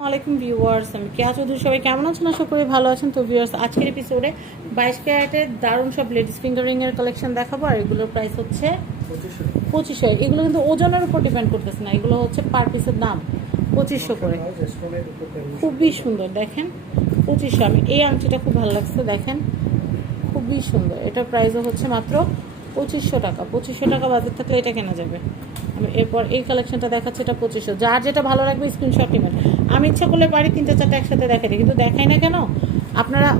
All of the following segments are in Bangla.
আলাইকুম ভিউয়ার্স, আমি কেয়া চৌধুরী। সবাই কেমন আছেন? আশা করি ভালো আছেন। তো ভিউয়ার্স, আজকের এপিসোডে বাইশ ক্যারেটের দারুণ সব লেডিস ফিঙ্গারিং এর কালেকশন দেখাবো, আর এগুলোর প্রাইস হচ্ছে পঁচিশশো। এগুলো কিন্তু ওজনের উপর ডিপেন্ড করতেছে না। এগুলো হচ্ছে পার পিসের দাম পঁচিশশো করে। খুবই সুন্দর, দেখেন পঁচিশশো। আমি এই আংটিটা খুব ভালো লাগছে, দেখেন খুবই সুন্দর। এটার প্রাইসও হচ্ছে মাত্র পঁচিশশো টাকা। পঁচিশশো টাকা বাজার থাকলে এটা কেনা যাবে। এরপর এই কালেকশনটা দেখাচ্ছে এটা পঁচিশশো। যার যেটা ভালো লাগবে স্ক্রিনশট নেবেন। আমি ইচ্ছা করলে পারি তিনটে চারটে একসাথে দেখাই দিই কিন্তু দেখাই না কেন? আপনারা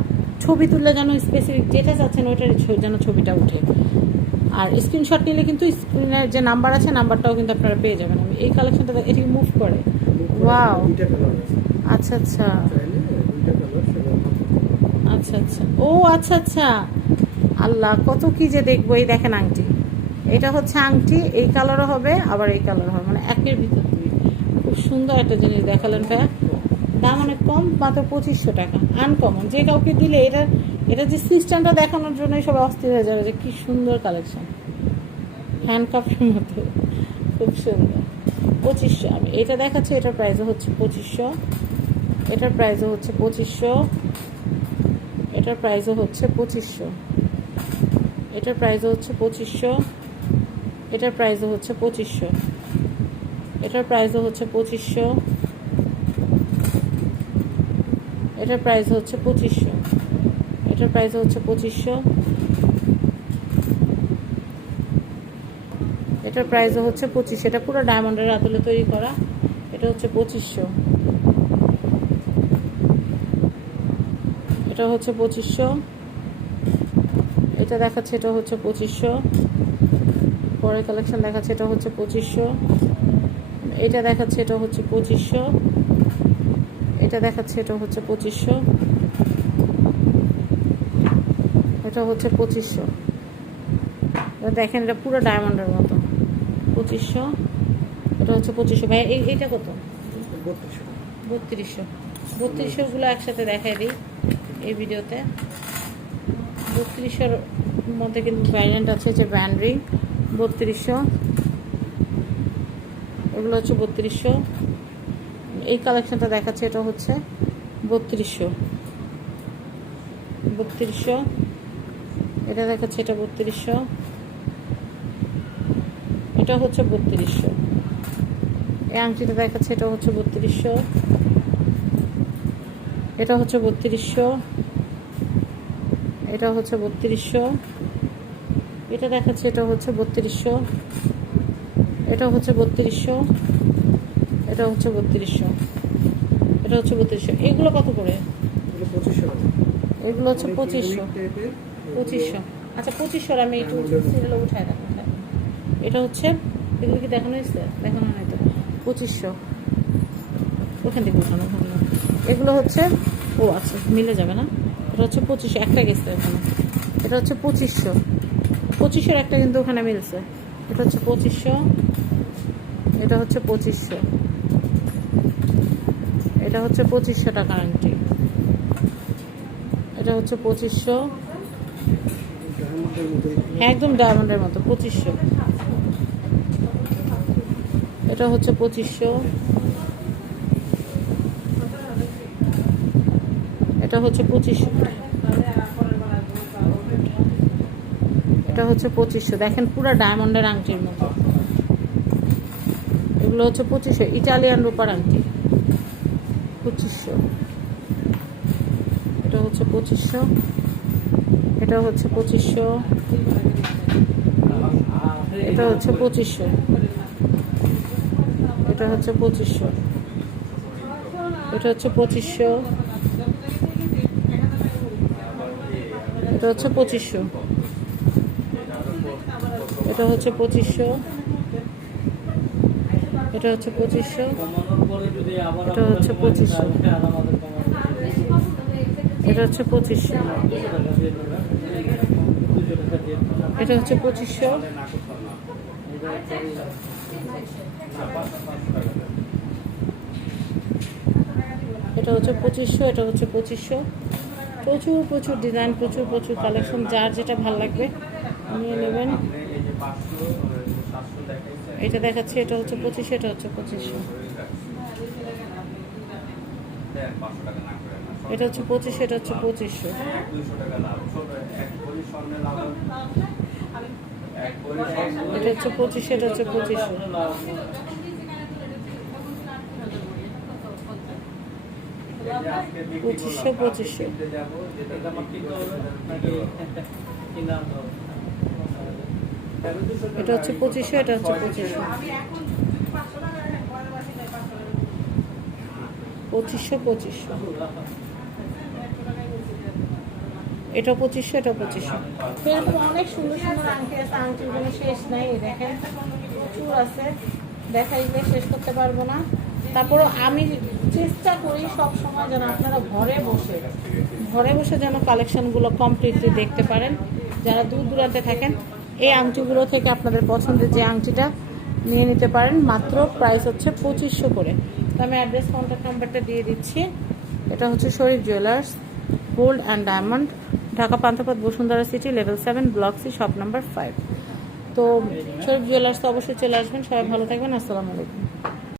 ছবি তুললে যেন স্পেসিফিক যেটা চাচ্ছেন ওইটার যেন ছবিটা উঠে। আর স্ক্রিনশট নিলে কিন্তু স্ক্রিনের যে নাম্বার আছে নাম্বারটাও কিন্তু আপনারা পেয়ে যাবেন। আমি এই কালেকশনটা এটিকে মুভ করে। ওয়াও আচ্ছা আচ্ছা। আচ্ছা আচ্ছা। ও আচ্ছা আচ্ছা। আল্লাহ কত কি যে দেখব। এই দেখেন আংটি। এটা হচ্ছে আংটি, এই কালারও হবে, আবার এই কালার হবে মানে একের ভিতর দুই। খুব সুন্দর একটা জিনিস দেখালেন ভাইয়া। দাম অনেক কম, মাত্র পঁচিশশো টাকা। আনকমন যে কাউকে দিলে এটা এটা যে সিস্টেমটা দেখানোর জন্যই সবাই অস্থির হয়ে যাবে যে কি সুন্দর কালেকশন হ্যান্ডকাপের মতো। খুব সুন্দর। পঁচিশশো, আমি এটা দেখাচ্ছি, এটার প্রাইসও হচ্ছে পঁচিশশো। এটার প্রাইসও হচ্ছে পঁচিশশো। এটার প্রাইসও হচ্ছে পঁচিশশো। এটার প্রাইসও হচ্ছে পঁচিশশো। এটার প্রাইসও হচ্ছে পঁচিশশো। এটার প্রাইসও হচ্ছে পঁচিশশো। এটার প্রাইস হচ্ছে পঁচিশশো। এটার প্রাইস হচ্ছে পঁচিশশো। এটার প্রাইস হচ্ছে পঁচিশ। এটা পুরো ডায়মন্ডের আদলে তৈরি করা। এটা হচ্ছে পঁচিশশো। এটা হচ্ছে পঁচিশশো। এটা দেখাচ্ছে এটা হচ্ছে পঁচিশশো। পরের কালেকশন দেখাচ্ছে, এটা হচ্ছে পঁচিশশো। এটা দেখাচ্ছে, এটা হচ্ছে পঁচিশশো। এটা দেখাচ্ছে, এটা হচ্ছে পঁচিশশো। এটা হচ্ছে পঁচিশশো। দেখেন এটা পুরো ডায়মন্ডের মতো। পঁচিশশো, এটা হচ্ছে পঁচিশশো। ভাই, এই, এইটা কত? বত্রিশশো। বত্রিশশোগুলো একসাথে দেখাই দিই এই ভিডিওতে। বত্রিশশোর মধ্যে কিন্তু ভ্যারিয়েন্ট আছে যে ব্যান্ড রিং বত্রিশশো। এগুলো হচ্ছে বত্রিশশো। এই কালেকশনটা দেখাচ্ছে, এটা হচ্ছে বত্রিশশো। বত্রিশশো। এটা দেখাচ্ছে, এটা বত্রিশশো। এটা হচ্ছে বত্রিশশো। এই আংটিটা দেখাচ্ছে, এটা হচ্ছে বত্রিশশো। এটা হচ্ছে বত্রিশশো। এটা হচ্ছে বত্রিশশো। এটা দেখাচ্ছে এটা হচ্ছে বত্রিশশো। এটা হচ্ছে বত্রিশশো। এটা হচ্ছে বত্রিশশো। এটা হচ্ছে বত্রিশশো। এগুলো কত করে? এগুলো হচ্ছে পঁচিশশো। পঁচিশশো। আচ্ছা পঁচিশশোর আমি একটু সিরিয়ালে উঠাই দেখো এটা হচ্ছে এগুলো কি দেখানো হয়েছে? দেখানো নাই তো। পঁচিশশো। ওখান থেকে উঠানো এগুলো হচ্ছে ও আচ্ছা মিলে যাবে না। এটা হচ্ছে পঁচিশশো। একটা গেছে এখানে। এটা হচ্ছে পঁচিশশো। পঁচিশশোর একটা কিন্তু ওখানে মিলছে। এটা হচ্ছে পঁচিশশো। এটা হচ্ছে পঁচিশশো। এটা হচ্ছে পঁচিশশো টাকা আংটি। এটা হচ্ছে পঁচিশশো। একদম ডায়মন্ডের মতো, পঁচিশশো। এটা হচ্ছে পঁচিশশো। এটা হচ্ছে পঁচিশশো। এটা হচ্ছে পঁচিশশো। দেখেন পুরো ডায়মন্ডের আংটির মতো। এগুলো হচ্ছে পঁচিশশো। ইটালিয়ান রূপার আংটি। পঁচিশশো। এটা হচ্ছে পঁচিশশো। এটা হচ্ছে পঁচিশশো। এটা হচ্ছে পঁচিশশো। এটা হচ্ছে পঁচিশশো। এটা হচ্ছে পঁচিশশো। এটা হচ্ছে পঁচিশশো। এটা হচ্ছে পঁচিশশো। এটা হচ্ছে পঁচিশশো। এটা হচ্ছে পঁচিশশো। এটা হচ্ছে পঁচিশশো। এটা হচ্ছে পঁচিশশো। এটা হচ্ছে পঁচিশশো, এটা হচ্ছে পঁচিশশো। প্রচুর প্রচুর ডিজাইন প্রচুর প্রচুর কালেকশন যার যেটা ভালো লাগবে, নিয়ে নেবেন। এটা দেখাচ্ছি এটা হচ্ছে পঁচিশ এটা হচ্ছে পঁচিশশো এটা হচ্ছে পঁচিশ এটা হচ্ছে পঁচিশশো এটা হচ্ছে পঁচিশ এটা হচ্ছে পঁচিশশো পঁচিশশো পঁচিশশো এটা হচ্ছে পঁচিশশো, এটা হচ্ছে পঁচিশশো। পঁচিশশো পঁচিশশো। এটা পঁচিশশো এটা পঁচিশশো। অনেক সুন্দর সুন্দর আছে কোনো শেষ নাই দেখেন। প্রচুর আছে, দেখাইলে শেষ করতে পারব না। তারপরও আমি চেষ্টা করি সব সময় যেন আপনারা ঘরে বসে ঘরে বসে যেন কালেকশনগুলো কমপ্লিটলি দেখতে পারেন। যারা দূর দূরান্তে থাকেন এই আংটিগুলো থেকে আপনাদের পছন্দের যে আংটিটা নিয়ে নিতে পারেন, মাত্র প্রাইস হচ্ছে পঁচিশশো করে। তো আমি অ্যাড্রেস কন্ট্যাক্ট নাম্বারটা দিয়ে দিচ্ছি। এটা হচ্ছে Sharif jewellers gold and diamond Dhaka Panthapath, Bashundhara city level seven block C shop number five তো শরীফ জুয়েলার্স তো অবশ্যই চলে আসবেন। সবাই ভালো থাকবেন। আসসালামু আলাইকুম।